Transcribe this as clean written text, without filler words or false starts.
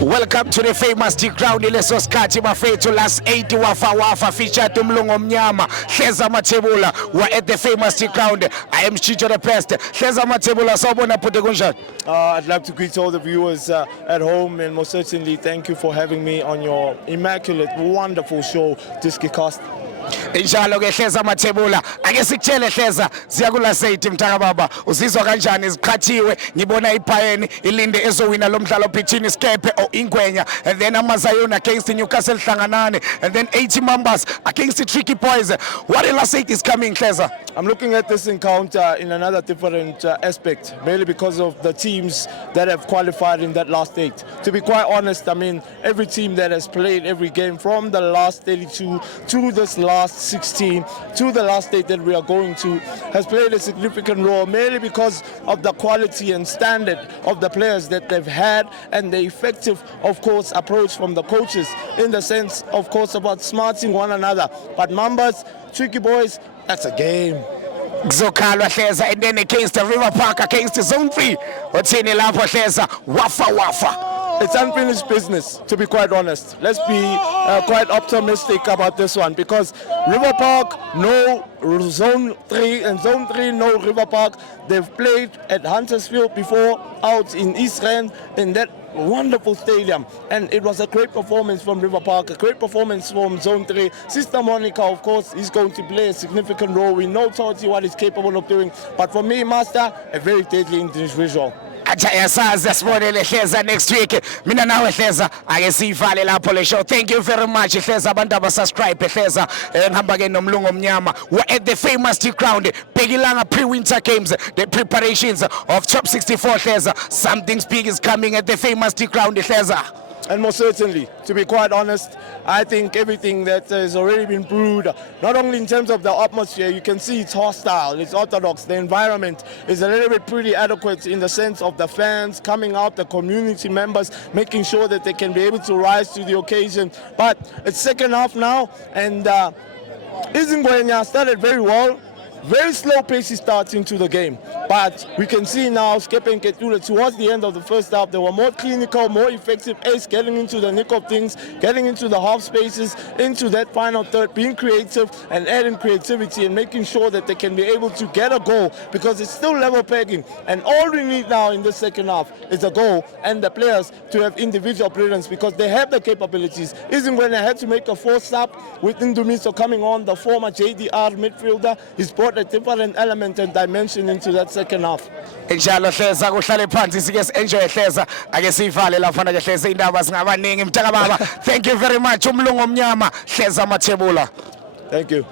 Welcome to the famous Ground leso skhathi bafethu last 80 wafa featured umlungu omnyama Hleza Mathebula. We're at the famous Ground. I am Chicho the Pest. Hleza Mathebula sawubona puthe kunjani? I'd like to greet all the viewers at home, and most certainly thank you for having me on your immaculate, wonderful show, Diskicast. Injalo ke Hleza Mathebula ake sikutshele Hleza siyakula Saidi mthaka baba uzizwa kanjani iziqhathiwe ngibona iPhayeni ilinde ezowina lo mdlalo phithini Skepe or Ingwenya, and then Amazayona against Newcastle Hlanganane, and then 80 members against the Tricky Boys. What else is coming, Hleza? I'm looking at this encounter in another different aspect, mainly because of the teams that have qualified in that last 8. To be quite honest, I mean, every team that has played every game from the last 32 to this last 16 to the last 8 that we are going to has played a significant role, mainly because of the quality and standard of the players that they've had and the effective, of course, approach from the coaches in the sense, of course, about smarting one another. But Mambas, Tricky Boys, that's a game. Zokhalwa Hleza, and then against the River Park against the Zone 3. Uthini lapho Hleza? Wafa. It's unfinished business, to be quite honest. Let's be quite optimistic about this one, because River Park, no Zone 3, and Zone 3, no River Park. They've played at Huntersfield before, out in East Rand, in that wonderful stadium, and it was a great performance from River Park, a great performance from Zone 3. Sister Monica, of course, is going to play a significant role. We know Toti what he's capable of doing, but for me, Master, a very deadly individual. Yasazi asibonele Hleza next week. Mina nawe Hleza ake sivale lapho le show. Thank you very much Hleza, abantu abasubscribe Hleza ngihamba ke nomlungu omnyama. We're at the famous Ground. Bhekilanga pre-winter games, the preparations of top 64 Hleza. Something big is coming at the famous Ground Hleza. And most certainly, to be quite honest, I think everything that has already been brewed, not only in terms of the atmosphere, you can see it's hostile, it's orthodox, the environment is a little bit pretty adequate in the sense of the fans coming out, the community members, making sure that they can be able to rise to the occasion. But it's second half now, and Izingwenya started very well. Very slow pace start into the game, but we can see now Skepe and Ketula towards the end of the first half, they were more clinical, more effective, getting into the nick of things, getting into the half spaces, into that final third, being creative and adding creativity and making sure that they can be able to get a goal, because it's still level pegging, and all we need now in the second half is a goal and the players to have individual brilliance, because they have the capabilities. Isn't when they had to make a force up with Ndumiso coming on, the former JDR midfielder. He's brought a different element and dimension into that second half. Injalo Hleza kuhlale phansi sike enjoy Hleza ake sivale lapha ke Hleza indaba singabaningi mthaka baba. Thank you very much umlungu omnyama Hleza Mathebula. Thank you.